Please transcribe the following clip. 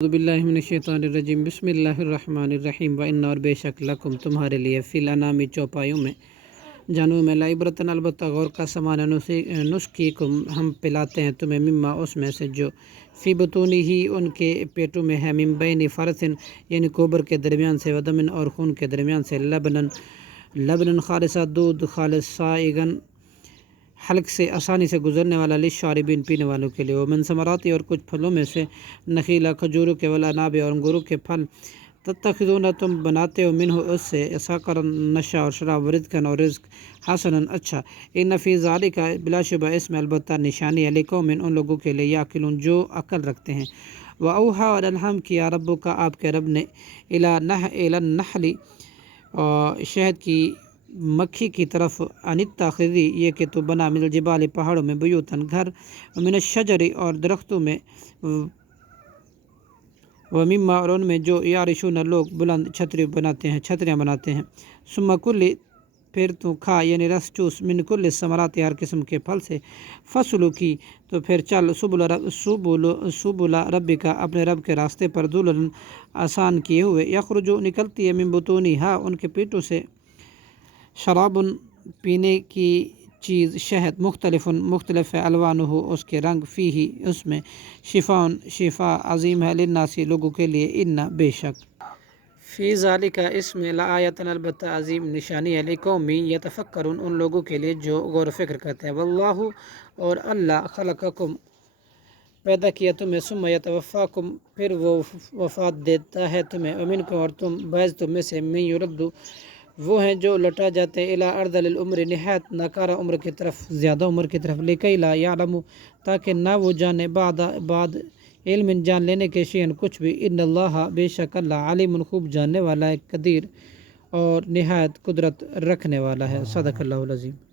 اعوذ باللہ من الشیطان الرجیم بسم اللہ الرحمن الرحیم وَإِنَّ اور بے شک لکم تمہارے لیے فی الانعام چوپایوں میں جانوروں میں لعبرۃ البتہ غور کا سامان نسقیکم ہم پلاتے ہیں تمہیں مما اس میں سے جو فی بطونی ہی ان کے پیٹوں میں ہے من بین فرثن یعنی کوبر کے درمیان سے ودمن اور خون کے درمیان سے لبنن خالصہ دودھ خالص سائغن حلق سے آسانی سے گزرنے والا للشاربین پینے والوں کے لیے ومن ثمراتی اور کچھ پھلوں میں سے نخیلا کھجوروں کے والعناب اور انگوروں کے پھل تتخذون تم بناتے ہو منہ اس سے سکرا نشہ اور شراب ورزقا اور رزق حسنا اچھا ان فی ذالک بلا شبہ اس میں البتہ نشانی ہے لقوم ان لوگوں کے لیے یعقلون جو عقل رکھتے ہیں واوحی اور الہام کیا ربک آپ کے رب نے الی النحل شہد کی مکھی کی طرف انتخذی یہ کہ تو بنا من الجبال پہاڑوں میں بیوتن گھر من الشجر اور درختوں میں ومما اور ان میں جو یارشون لوگ بلند چھتریاں بناتے ہیں ثم کل پھر تو کھا یعنی رس چوس من کل ثمرات ہر قسم کے پھل سے فصلوں کی تو پھر چل سبل ربک اپنے رب کے راستے پر ذللا آسان کیے ہوئے یخرجو نکلتی ہے من بطونہا ان کے پیٹوں سے شراب پینے کی چیز شہد مختلف ہے الوانہ اس کے رنگ فیہ اس میں شفا عظیم ہے للناس لوگوں کے لیے ان بے شک فی ذالک اس میں لآیۃ البتہ عظیم نشانی ہے لقوم یتفکرون ان لوگوں کے لیے جو غور و فکر کرتے ہیں واللہ اور اللہ خلقکم پیدا کیا تمہیں ثم یتوفاکم پھر وہ وفات دیتا ہے تمہیں ومنکم اور تم بعض تم میں سے من یرد وہ ہیں جو لٹا جاتے الی ارذل العمر نہایت ناکارہ عمر کی طرف زیادہ عمر کی طرف لکی لا یعلم تاکہ نہ وہ جانے بعد علم جان لینے کے شیئن کچھ بھی ان اللہ بے شک اللہ علیم خوب جاننے والا ہے قدیر اور نہایت قدرت رکھنے والا ہے صدق اللہ العظیم